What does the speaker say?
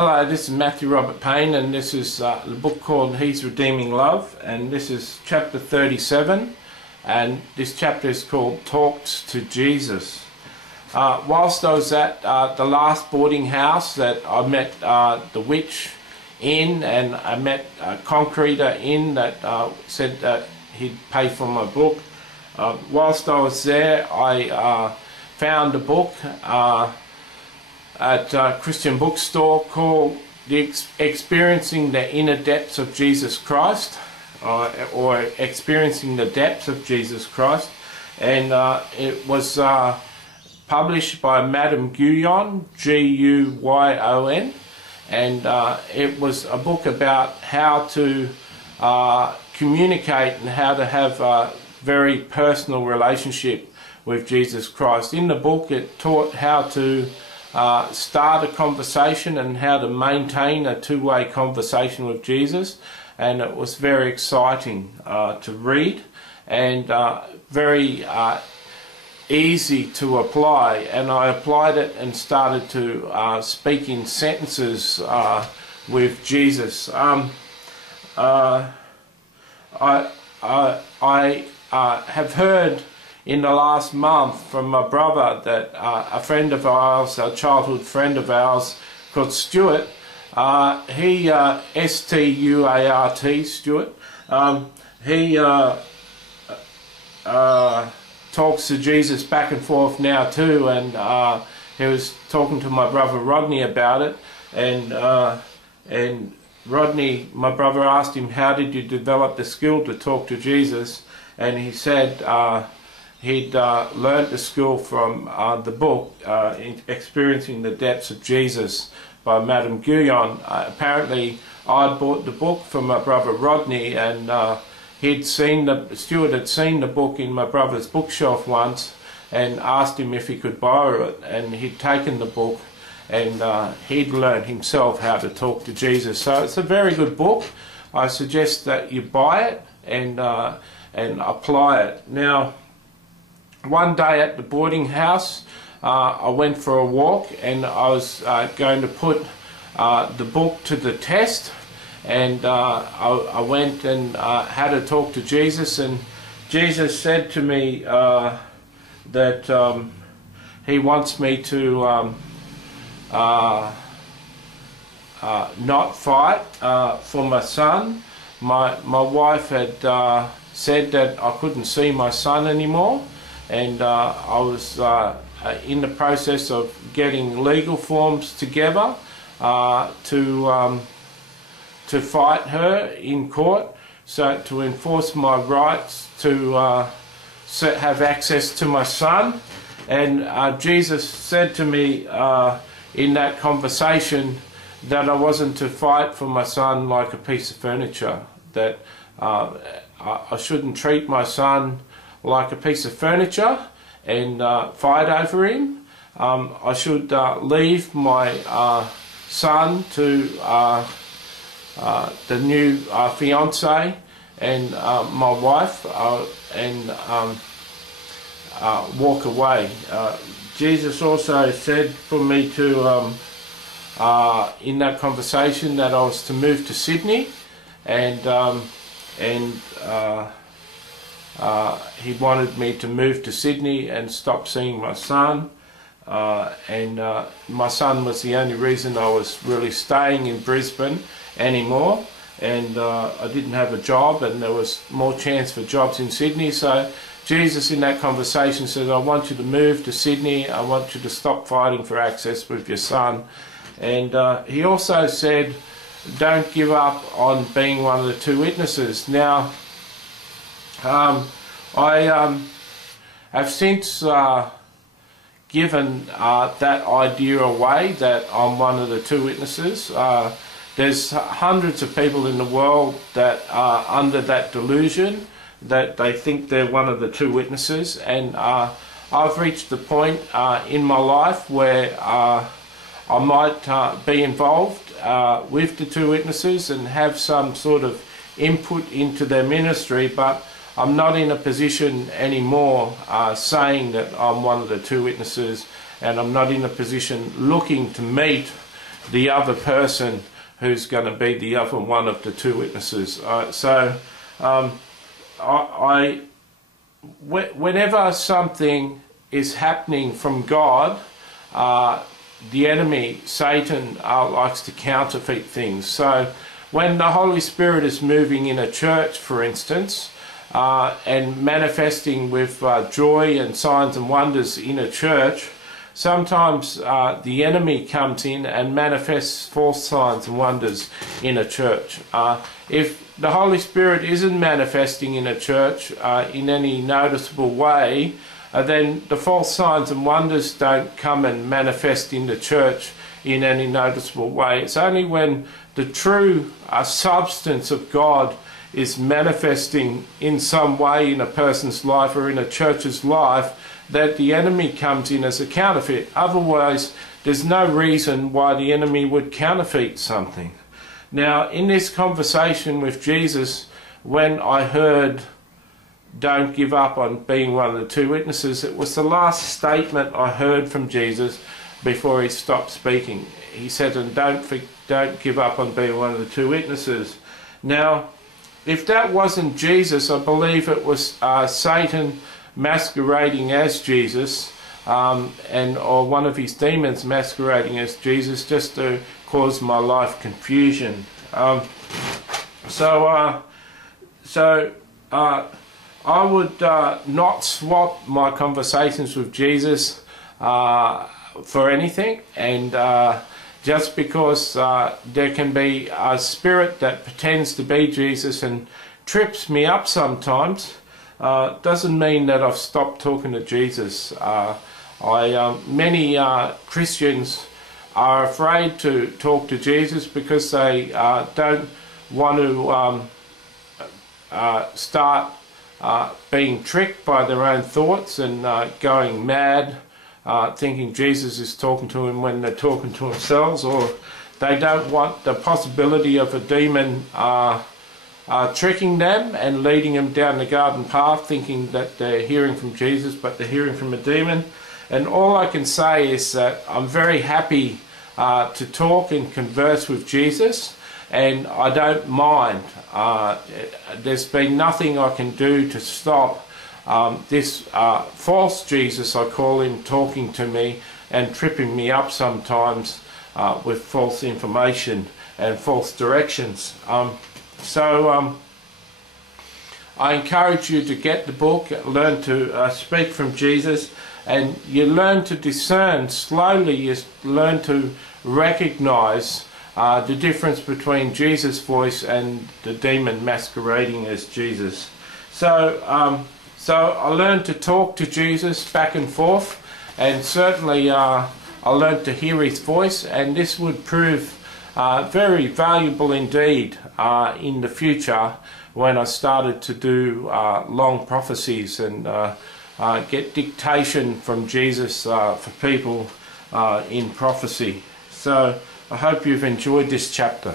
Hello, this is Matthew Robert Payne, and this is the book called His Redeeming Love, and this is chapter 37, and this chapter is called Talks to Jesus. Whilst I was at the last boarding house that I met the witch in, and I met a concreter in that said that he'd pay for my book. Whilst I was there, I found a book at a Christian bookstore called Experiencing the Inner Depths of Jesus Christ, or Experiencing the Depths of Jesus Christ, and it was published by Madame Guyon, G-U-Y-O-N, and it was a book about how to communicate and how to have a very personal relationship with Jesus Christ. In the book it taught how to start a conversation and how to maintain a two-way conversation with Jesus, and it was very exciting to read and very easy to apply, and I applied it and started to speak in sentences with Jesus. I have heard in the last month from my brother that a friend of ours, a childhood friend of ours called Stuart, he S-T-U-A-R-T, Stuart, he talks to Jesus back and forth now too, and he was talking to my brother Rodney about it, and Rodney, my brother, asked him, how did you develop the skill to talk to Jesus? And he said he'd learned the skill from the book Experiencing the Depths of Jesus by Madame Guyon. Apparently I'd bought the book from my brother Rodney, and Stuart had seen the book in my brother's bookshelf once and asked him if he could borrow it, and he'd taken the book and he'd learned himself how to talk to Jesus. So it's a very good book. I suggest that you buy it and apply it. Now, one day at the boarding house, I went for a walk, and I was going to put the book to the test, and I went and had a talk to Jesus, and Jesus said to me that he wants me to not fight for my son. My wife had said that I couldn't see my son anymore, and I was in the process of getting legal forms together to fight her in court, so to enforce my rights to have access to my son. And Jesus said to me in that conversation that I wasn't to fight for my son like a piece of furniture, that I shouldn't treat my son like a piece of furniture and fight over him. I should leave my son to the new fiance and my wife and walk away. Jesus also said for me to in that conversation that I was to move to Sydney, and he wanted me to move to Sydney and stop seeing my son, and my son was the only reason I was really staying in Brisbane anymore, and I didn't have a job, and there was more chance for jobs in Sydney. So Jesus in that conversation said, I want you to move to Sydney, I want you to stop fighting for access with your son. And he also said, don't give up on being one of the two witnesses. Now, I have since given that idea away, that I'm one of the two witnesses. There's hundreds of people in the world that are under that delusion, that they think they're one of the two witnesses, and I've reached the point in my life where I might be involved with the two witnesses and have some sort of input into their ministry, but I'm not in a position anymore saying that I'm one of the two witnesses, and I'm not in a position looking to meet the other person who's going to be the other one of the two witnesses. Whenever something is happening from God, the enemy, Satan, likes to counterfeit things. So when the Holy Spirit is moving in a church, for instance, and manifesting with joy and signs and wonders in a church, sometimes the enemy comes in and manifests false signs and wonders in a church. If the Holy Spirit isn't manifesting in a church in any noticeable way, then the false signs and wonders don't come and manifest in the church in any noticeable way. It's only when the true substance of God is manifesting in some way in a person's life or in a church's life that the enemy comes in as a counterfeit. Otherwise, there's no reason why the enemy would counterfeit something. Now, in this conversation with Jesus, when I heard, "Don't give up on being one of the two witnesses," it was the last statement I heard from Jesus before he stopped speaking. He said, "And don't give up on being one of the two witnesses." Now, if that wasn't Jesus, I believe it was Satan masquerading as Jesus, or one of his demons masquerading as Jesus, just to cause my life confusion. I would not swap my conversations with Jesus for anything, and just because there can be a spirit that pretends to be Jesus and trips me up sometimes, doesn't mean that I've stopped talking to Jesus. Many Christians are afraid to talk to Jesus because they don't want to start being tricked by their own thoughts and going mad, thinking Jesus is talking to them when they're talking to themselves, or they don't want the possibility of a demon tricking them and leading them down the garden path, thinking that they're hearing from Jesus, but they're hearing from a demon. And all I can say is that I'm very happy to talk and converse with Jesus, and I don't mind. There's been nothing I can do to stop this false Jesus, I call him, talking to me and tripping me up sometimes with false information and false directions. I encourage you to get the book, learn to speak from Jesus, and you learn to discern. Slowly you learn to recognize the difference between Jesus' voice and the demon masquerading as Jesus. So I learned to talk to Jesus back and forth, and certainly I learned to hear his voice, and this would prove very valuable indeed in the future when I started to do long prophecies and get dictation from Jesus for people in prophecy. So I hope you've enjoyed this chapter.